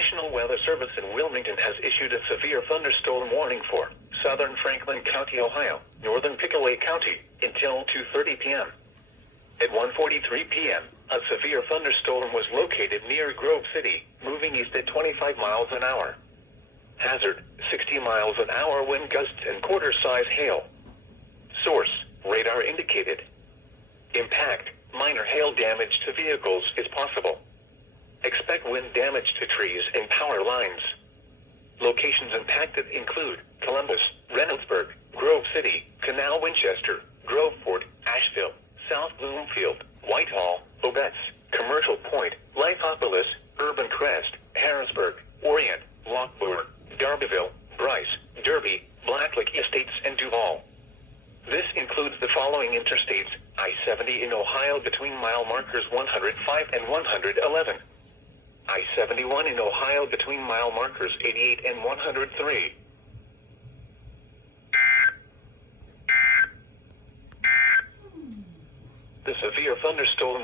National Weather Service in Wilmington has issued a severe thunderstorm warning for southern Franklin County, Ohio, northern Pickaway County, until 2:30 p.m. At 1:43 p.m., a severe thunderstorm was located near Grove City, moving east at 25 miles an hour. Hazard, 60 miles an hour wind gusts and quarter-size hail. Source, radar indicated. Impact, minor hail damage to vehicles is possible. Expect wind damage to trees and power lines. Locations impacted include Columbus, Reynoldsburg, Grove City, Canal Winchester, Groveport, Asheville, South Bloomfield, Whitehall, Obetz, Commercial Point, Lithopolis, Urban Crest, Harrisburg, Orient, Lockport, Darbyville, Bryce, Derby, Blacklake Estates, and Duval. This includes the following interstates: I-70 in Ohio between mile markers 105 and 111. I-71 in Ohio between mile markers 88 and 103. The severe thunderstorm